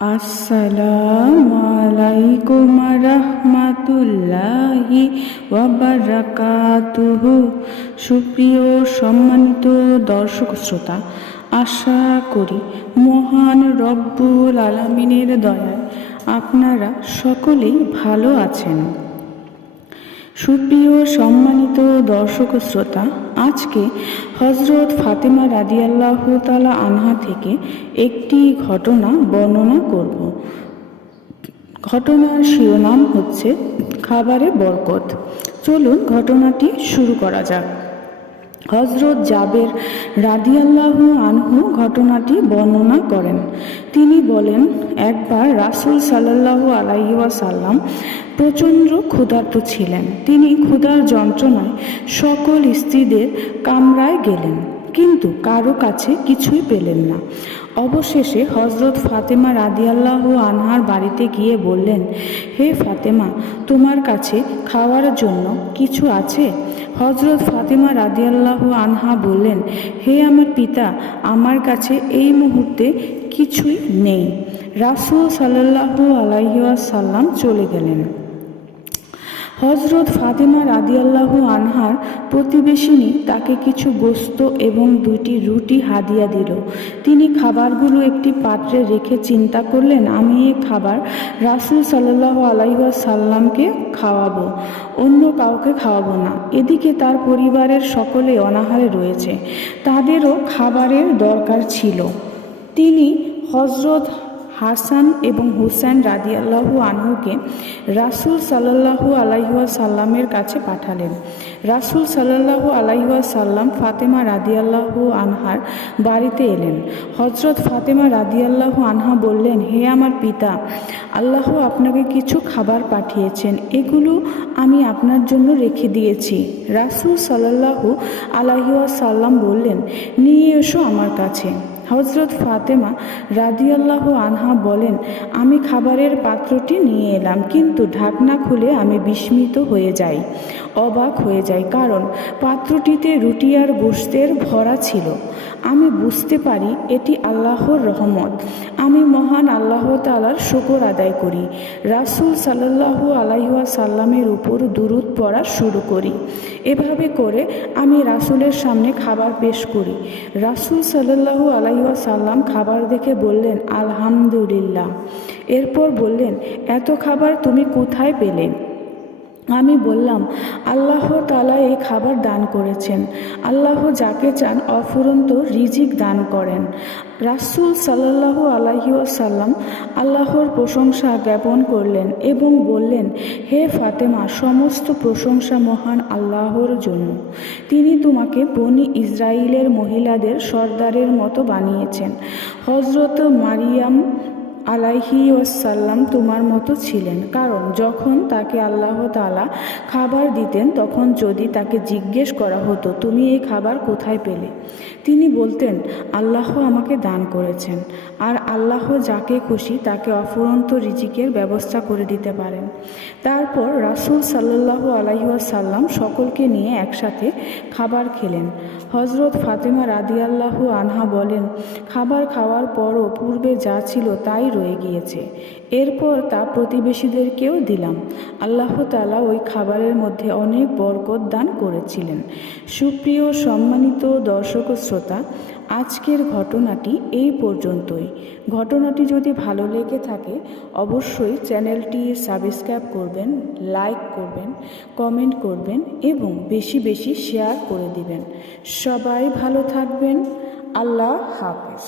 আসসালামু আলাইকুম রাহমাতুল্লাহি ওয়া বারাকাতুহু। সুপ্রিয় সম্মানিত দর্শক শ্রোতা, আশা করি মহান রব্বুল আলামিনের দয়ায় আপনারা সকলেই ভালো আছেন। সুপ্রিয় সম্মানিত দর্শক শ্রোতা, আজকে হজরত ফাতেমা রাদিয়াল্লাহু তাআলা আনহা থেকে একটি ঘটনা বর্ণনা করব। ঘটনার শিরোনাম হচ্ছে খাবারে বরকত। চলুন ঘটনাটি শুরু করা যাক। হজরত জাবের রাদিয়াল্লাহু আনহু ঘটনাটি বর্ণনা করেন। তিনি বলেন, একবার রাসূল সাল্লাল্লাহু আলাইহি ওয়াসাল্লাম প্রচণ্ড ক্ষুধার্ত ছিলেন। তিনি ক্ষুধার যন্ত্রণায় সকল স্ত্রীদের কামরায় গেলেন, কিন্তু কারো কাছে কিছুই পেলেন না। অবশেষে হজরত ফাতেমা রাদিয়াল্লাহু আনহার বাড়িতে গিয়ে বললেন, হে ফাতেমা, তোমার কাছে খাওয়ার জন্য কিছু আছে? হজরত ফাতেমা রাদিয়াল্লাহু আনহা বললেন, হে আমার পিতা, আমার কাছে এই মুহূর্তে কিছুই নেই। রাসূল সাল্লাল্লাহু আলাইহি ওয়াসাল্লাম চলে গেলেন। হজরত ফাতেমা রাদিয়াল্লাহু আনহার প্রতিবেশিনী তাকে কিছু গোশত এবং 2টি রুটি হাদিয়া দিল। তিনি খাবারগুলো একটি পাত্রে রেখে চিন্তা করলেন, আমি এই খাবার রাসূল সাল্লাল্লাহু আলাইহি ওয়াসাল্লামকে খাওয়াবো, অন্য কাউকে খাওয়াবো না। এদিকে তার পরিবারের সকলে অনাহারে রয়েছে, তাদেরও খাবারের দরকার ছিল। তিনি হজরত হাসান এবং হুসেন রাদিয়াল্লাহু আনহুকে রাসূল সাল্লাল্লাহু আলাইহি ওয়াসাল্লামের কাছে পাঠালেন। রাসূল সাল্লাল্লাহু আলাইহি ওয়াসাল্লাম ফাতেমা রাদিয়াল্লাহু আনহার বাড়িতে এলেন। হজরত ফাতেমা রাদিয়াল্লাহু আনহা বললেন, হে আমার পিতা, আল্লাহ আপনাকে কিছু খাবার পাঠিয়েছেন, এগুলো আমি আপনার জন্য রেখে দিয়েছি। রাসূল সাল্লাল্লাহু আলাইহি ওয়াসাল্লাম বললেন, নিয়ে এসো আমার কাছে। হজরত ফাতেমা রাদিয়াল্লাহু আনহা বলেন, আমি খাবারের পাত্রটি নিয়ে এলাম, কিন্তু ঢাকনা খুলে আমি বিস্মিত হয়ে যাই, অবাক হয়ে যাই, কারণ পাত্রটিতে রুটি আর গোশতের ভরা ছিল। আমি বুঝতে পারি এটি আল্লাহর রহমত। আমি মহান আল্লাহ তাআলার শুকর আদায় করি। রাসূল সাল্লাল্লাহু আলাইহি ওয়াসাল্লামের উপর দুরূদ পড়া শুরু করি। এভাবে করে আমি রাসূলের সামনে খাবার পেশ করি। রাসূল সাল্লাল্লাহু আলাইহি ওয়াসাল্লাম খাবার দেখে বললেন, আলহামদুলিল্লাহ। এরপর বললেন, এত খাবার তুমি কোথায় পেলে? আমি বললাম, আল্লাহ তাআলা এই খাবার দান করেছেন। আল্লাহ যাকে চান অফুরন্ত রিজিক দান করেন। রাসূল সাল্লাল্লাহু আলাইহি ওয়াসাল্লাম আল্লাহর প্রশংসা জ্ঞাপন করলেন এবং বললেন, হে ফাতেমা, সমস্ত প্রশংসা মহান আল্লাহর জন্য। তিনি তোমাকে বনি ইসরাইলের মহিলাদের সর্দারের মতো বানিয়েছেন। হযরত মারিয়াম আলাইহি ওয়াসাল্লাম তোমার মতো ছিলেন, কারণ যখন তাকে আল্লাহ তাআলা খাবার দিতেন, তখন যদি তাকে জিজ্ঞেস করা হতো, তুমি এই খাবার কোথায় পেলে, তিনি বলতেন, আল্লাহ আমাকে দান করেছেন। আর আল্লাহ যাকে খুশি তাকে অফুরন্ত রিজিকের ব্যবস্থা করে দিতে পারেন। তারপর রাসূল সাল্লাল্লাহু আলাইহি ওয়াসাল্লাম সকলকে নিয়ে একসাথে খাবার খেলেন। হজরত ফাতেমা রাদিয়াল্লাহু আনহা বলেন, খাবার খাওয়ার পরও পূর্বে যা ছিল তাই রয়ে গিয়েছে। এরপর তা প্রতিবেশীদেরকেও দিলাম। আল্লাহ তাআলা ওই খাবারের মধ্যে অনেক বরকত দান করেছিলেন। সুপ্রিয় সম্মানিত দর্শক শ্রোতা, আজকের ঘটনাটি এই পর্যন্তই। ঘটনাটি যদি ভালো লেগে থাকে অবশ্যই চ্যানেলটি সাবস্ক্রাইব করবেন, লাইক করবেন, কমেন্ট করবেন এবং বেশি বেশি শেয়ার করে দিবেন। সবাই ভালো থাকবেন। আল্লাহ হাফেজ।